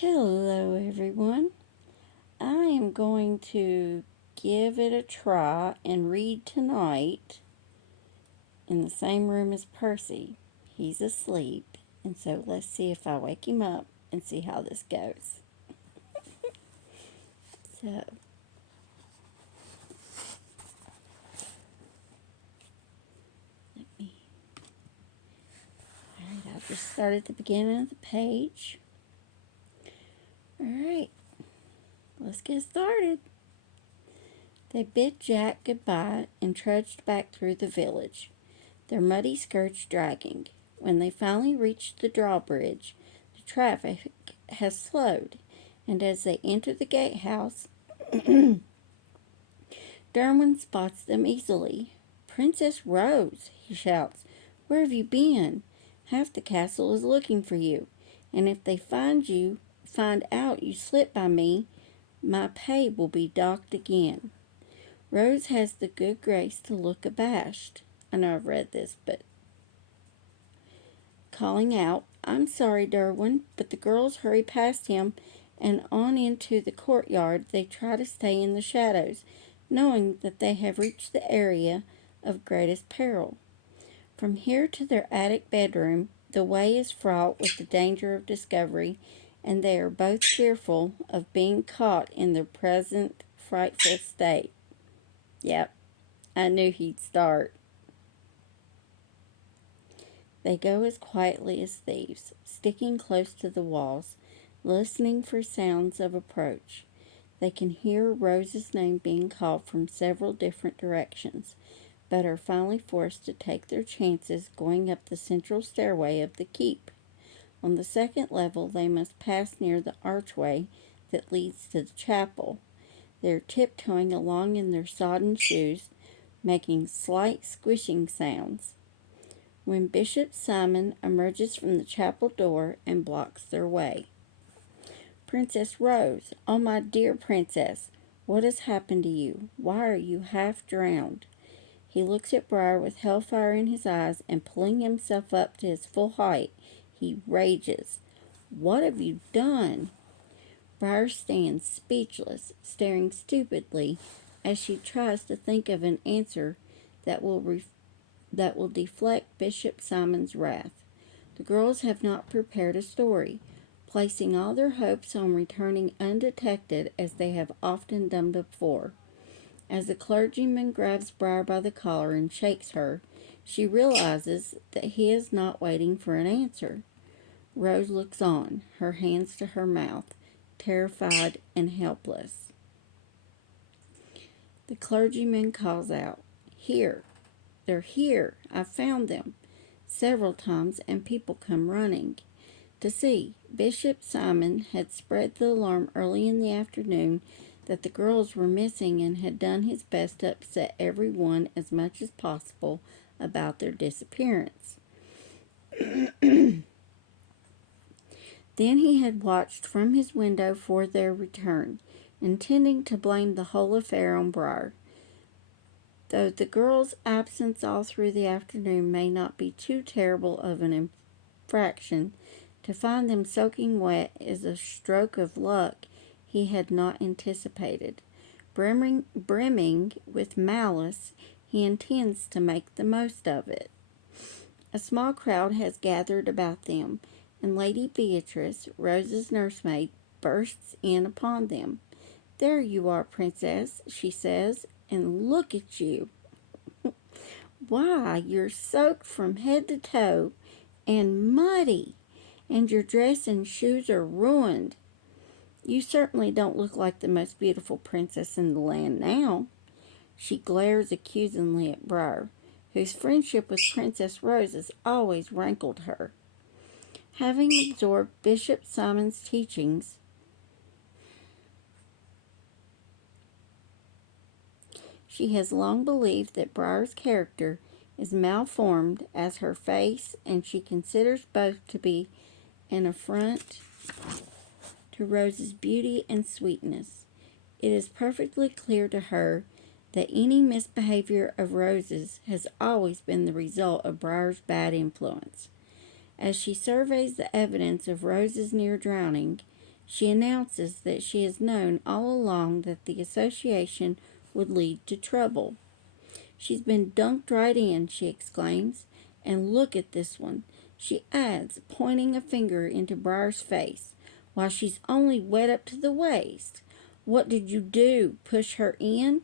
Hello, everyone. I am going to give it a try and read tonight in the same room as Percy. He's asleep, and so let's see if I wake him up and see how this goes. So, let me. Alright, I'll just start at the beginning of the page. Alright, let's get started. They bid Jack goodbye and trudged back through the village, their muddy skirts dragging. When they finally reached the drawbridge, the traffic has slowed, and as they enter the gatehouse, Derwin spots them easily. "Princess Rose," he shouts, "where have you been? Half the castle is looking for you, and if they find out you slipped by me, my pay will be docked again." Rose has the good grace to look abashed. I know I've read this, but calling out, "I'm sorry, Derwin," but the girls hurry past him and on into the courtyard. They try to stay in the shadows, knowing that they have reached the area of greatest peril. From here to their attic bedroom, the way is fraught with the danger of discovery, and they are both fearful of being caught in their present frightful state. Yep, I knew he'd start. They go as quietly as thieves, sticking close to the walls, listening for sounds of approach. They can hear Rose's name being called from several different directions, but are finally forced to take their chances going up the central stairway of the keep. On the second level, they must pass near the archway that leads to the chapel. They are tiptoeing along in their sodden shoes, making slight squishing sounds, when Bishop Simon emerges from the chapel door and blocks their way. "Princess Rose, oh my dear princess, what has happened to you? Why are you half drowned?" He looks at Briar with hellfire in his eyes, and pulling himself up to his full height, he rages. "What have you done?" Briar stands speechless, staring stupidly as she tries to think of an answer that will deflect Bishop Simon's wrath. The girls have not prepared a story, placing all their hopes on returning undetected as they have often done before. As the clergyman grabs Briar by the collar and shakes her, she realizes that he is not waiting for an answer. Rose looks on, her hands to her mouth, terrified and helpless. The clergyman calls out, "Here! They're here! I found them!" several times, and people come running to see. Bishop Simon had spread the alarm early in the afternoon that the girls were missing and had done his best to upset everyone as much as possible about their disappearance. Then he had watched from his window for their return, intending to blame the whole affair on Briar. Though the girls' absence all through the afternoon may not be too terrible of an infraction, to find them soaking wet is a stroke of luck he had not anticipated. Brimming with malice, he intends to make the most of it. A small crowd has gathered about them, and Lady Beatrice, Rose's nursemaid, bursts in upon them. "There you are, Princess," she says, "and look at you. Why, you're soaked from head to toe and muddy, and your dress and shoes are ruined. You certainly don't look like the most beautiful princess in the land now." She glares accusingly at Briar, whose friendship with Princess Rose has always rankled her. Having absorbed Bishop Simon's teachings, she has long believed that Briar's character is malformed as her face, and she considers both to be an affront to Rose's beauty and sweetness. It is perfectly clear to her that any misbehavior of Rose's has always been the result of Briar's bad influence. As she surveys the evidence of Rose's near drowning She announces that she has known all along that the association would lead to trouble. "She's been dunked right in," she exclaims. "And look at this one," she adds, pointing a finger into Briar's face. "Why, she's only wet up to the waist. What did you do? Push her in?"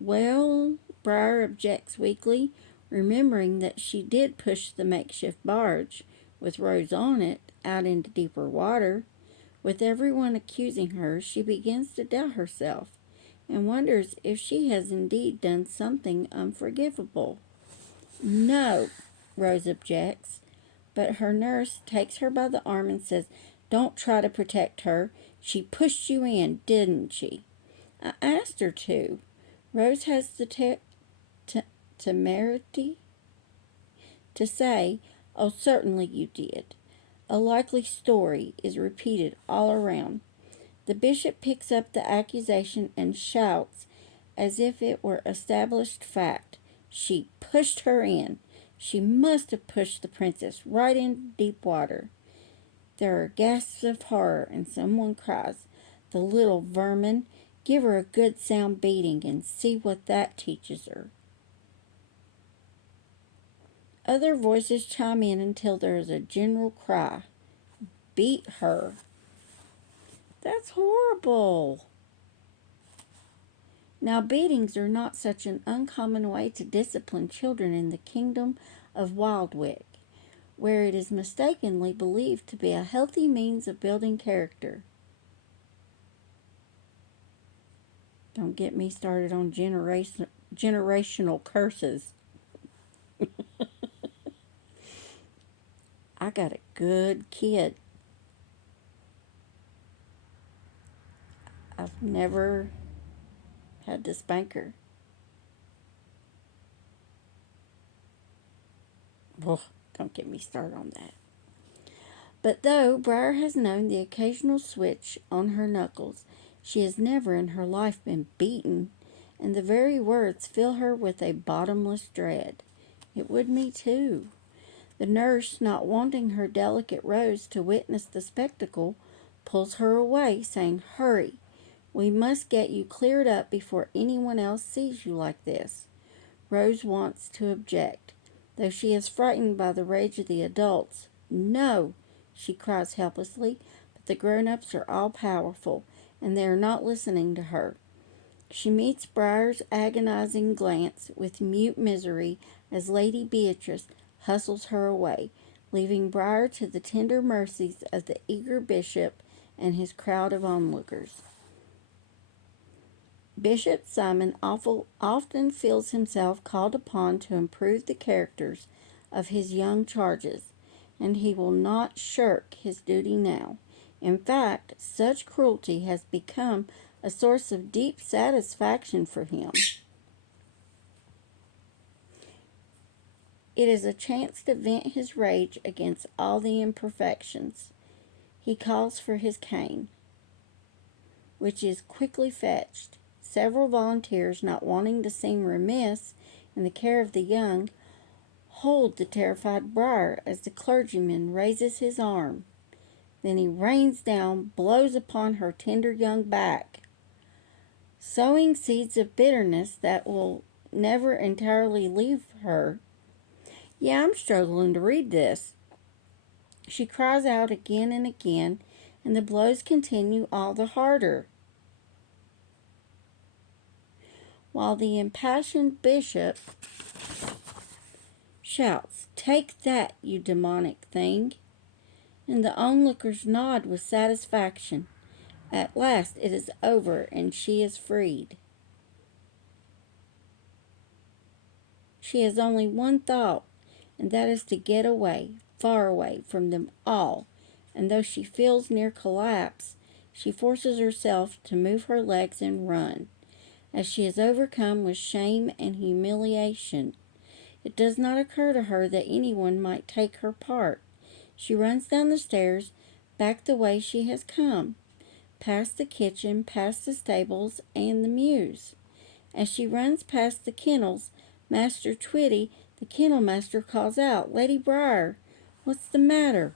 "Well," Briar objects weakly, remembering that she did push the makeshift barge, with Rose on it, out into deeper water. With everyone accusing her, she begins to doubt herself, and wonders if she has indeed done something unforgivable. "No," Rose objects, but her nurse takes her by the arm and says, "Don't try to protect her. She pushed you in, didn't she?" "I asked her to." Rose has the temerity to say, "Oh, certainly you did." A likely story is repeated all around. The bishop picks up the accusation and shouts as if it were established fact, "She pushed her in. She must have pushed the princess right into deep water." There are gasps of horror, and someone cries, "The little vermin! Give her a good sound beating and see what that teaches her." Other voices chime in until there is a general cry, "Beat her!" That's horrible. Now, beatings are not such an uncommon way to discipline children in the kingdom of Wildwick, where it is mistakenly believed to be a healthy means of building character. Don't get me started on generational curses. I got a good kid. I've never had to spank her. Ugh, don't get me started on that. But though Briar has known the occasional switch on her knuckles, she has never in her life been beaten, and the very words fill her with a bottomless dread. It would me too. The nurse, not wanting her delicate Rose to witness the spectacle, pulls her away, saying, "Hurry, we must get you cleared up before anyone else sees you like this." Rose wants to object, though she is frightened by the rage of the adults. "No," she cries helplessly, but the grown-ups are all-powerful, and they are not listening to her. She meets Briar's agonizing glance with mute misery as Lady Beatrice hustles her away, leaving Briar to the tender mercies of the eager bishop and his crowd of onlookers. Bishop Simon often feels himself called upon to improve the characters of his young charges, and he will not shirk his duty now. In fact, such cruelty has become a source of deep satisfaction for him. It is a chance to vent his rage against all the imperfections. He calls for his cane, which is quickly fetched. Several volunteers, not wanting to seem remiss in the care of the young, hold the terrified Briar as the clergyman raises his arm. Then he rains down blows upon her tender young back, sowing seeds of bitterness that will never entirely leave her. Yeah, I'm struggling to read this. She cries out again and again, and the blows continue all the harder, while the impassioned bishop shouts, "Take that, you demonic thing!" And the onlookers nod with satisfaction. At last it is over, and she is freed. She has only one thought, and that is to get away, far away from them all, and though she feels near collapse, she forces herself to move her legs and run. As she is overcome with shame and humiliation, it does not occur to her that anyone might take her part. She runs down the stairs, back the way she has come, past the kitchen, past the stables, and the mews. As she runs past the kennels, Master Twitty, the kennel master, calls out, "Lady Briar, what's the matter?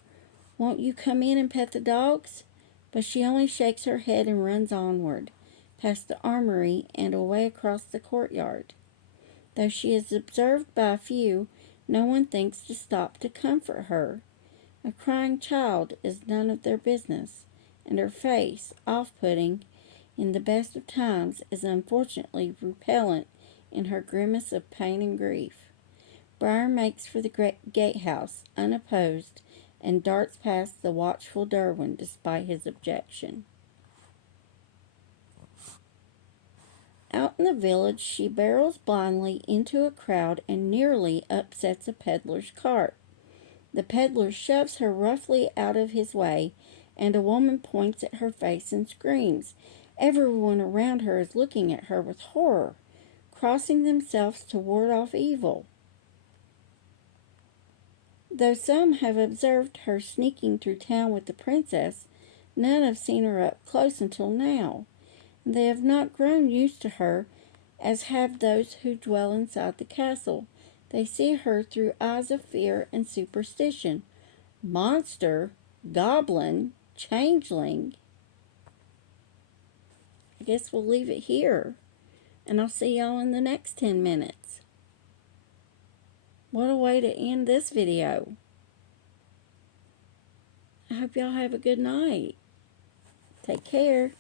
Won't you come in and pet the dogs?" but she only shakes her head and runs onward, past the armory and away across the courtyard. Though she is observed by a few, no one thinks to stop to comfort her. A crying child is none of their business, and her face, off-putting in the best of times, is unfortunately repellent in her grimace of pain and grief. Briar makes for the great gatehouse, unopposed, and darts past the watchful Derwin despite his objection. Out in the village, she barrels blindly into a crowd and nearly upsets a peddler's cart. The peddler shoves her roughly out of his way, and a woman points at her face and screams. Everyone around her is looking at her with horror, crossing themselves to ward off evil. Though some have observed her sneaking through town with the princess, none have seen her up close until now. They have not grown used to her as have those who dwell inside the castle. They see her through eyes of fear and superstition. Monster, goblin, changeling. I guess we'll leave it here, and I'll see y'all in the next 10 minutes. What a way to end this video. I hope y'all have a good night. Take care.